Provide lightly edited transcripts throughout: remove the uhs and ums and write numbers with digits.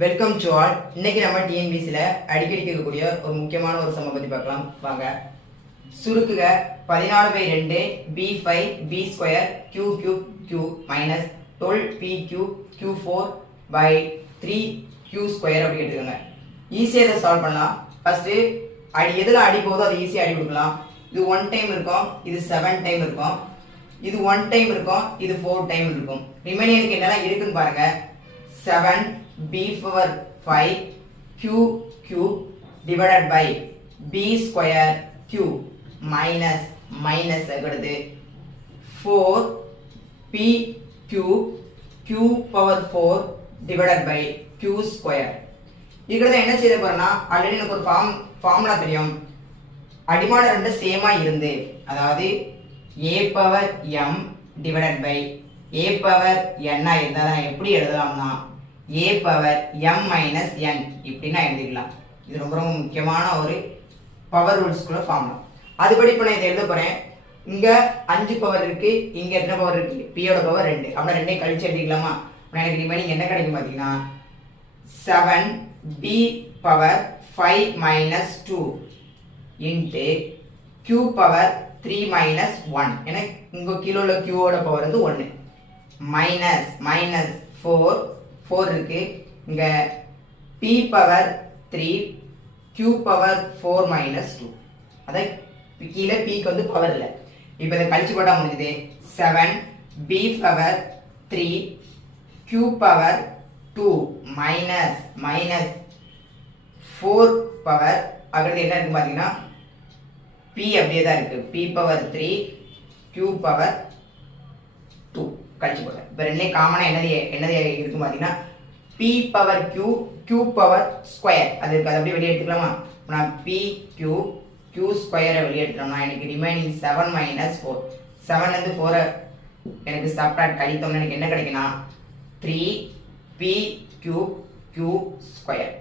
Welcome to all. இன்னைக்கு நம்ம டிஎன்பிசியில் அடிக்கடி கேட்கக்கூடிய ஒரு முக்கியமான ஒரு சம பற்றி பார்க்கலாம் வாங்க. சுருக்குக 14/2 b5 b square q cube q minus 12p cube q4/3 q square அப்படி கேட்டுக்கோங்க. ஈஸியாக இதை சால்வ் பண்ணலாம். ஃபர்ஸ்ட் எதில் அடி போதோ அதை ஈஸியாக அடி கொடுக்கலாம். இது 1 டைம் இருக்கும், இது 7 டைம் இருக்கும், இது 1 டைம் இருக்கும், இது 4 டைம் இருக்கும். ரிமைனிங் என்னெல்லாம் இருக்குன்னு பாருங்க. 7b/5 q cube divided by b square q minus அடுத்து 4p cube q⁴ divided by q square. இதுக்கு என்ன செய்ய போறேன்னா ஆல்ரெடி எனக்கு ஒரு ஃபார்முலா தெரியும். அடிமான ரெண்டு சேமா இருந்து அதாவது a⁻m divided by a⁻n இருந்தா எப்படி எழுதலாம்னா a⁻m−n இப்படின்னா எழுதிக்கலாம். இது ரொம்ப ரொம்ப முக்கியமான ஒரு பவர் ரூல்ஸ்குள்ள ஃபார்முலா. அதுபடி இப்போ நான் இதை எழுத போறேன். இங்க 5 பவர் இருக்கு, இங்க எத்தனை பவர் இருக்கு? p யோட பவர் 2. அப்படின்னா ரெண்டையும் கழிச்சு எழுதிக்கலாமா? எனக்கு ரிமைனிங் என்ன கிடைக்கும் பார்த்தீங்கன்னா 7b⁻5 - 2 இன்ட்டு q⁻3 - 1. உங்க கீழே உள்ள q ஓட பவர் வந்து 1 மைனஸ் 4 இருக்கு. இங்க p⁻3 q⁻4 - 2. அத கீழே p க்கு வந்து பவர் இல்ல. இப்போ இத கழிச்சு போட்டா முடியுது 7b⁻3 q⁻2 மைனஸ் 4 பவர் அகறது என்ன இருக்கு பாத்தீங்கன்னா p அப்படியே தான் இருக்கு. p⁻3 q⁻2 கழிச்சு போட்டேன். இப்போ ரெண்டே காமனா என்னது இருக்கு பாத்தீங்கன்னா p⁻q q⁻² அது இருக்கு. அது அப்படியே வெளியே எடுத்துக்கலாமா? நான் p q ஸ்கொயரை வெளியே எடுத்துட்டோம்னா எனக்கு ரிமைனிங் 7 - 4. 7 இருந்து 4 எனக்கு சப்ட்ராக்ட் கழித்தோம்னா எனக்கு என்ன கிடைக்குன்னா 3p q ஸ்கொயர்.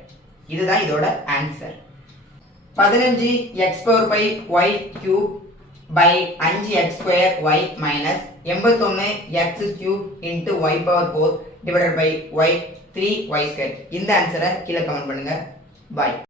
இதுதான் இதோட answer. 15x⁻y³ by 5x² minus 81x³ into y⁴ divided by y 3y². இந்த ஆன்சரை கீழே கமெண்ட் பண்ணுங்க. பாய்.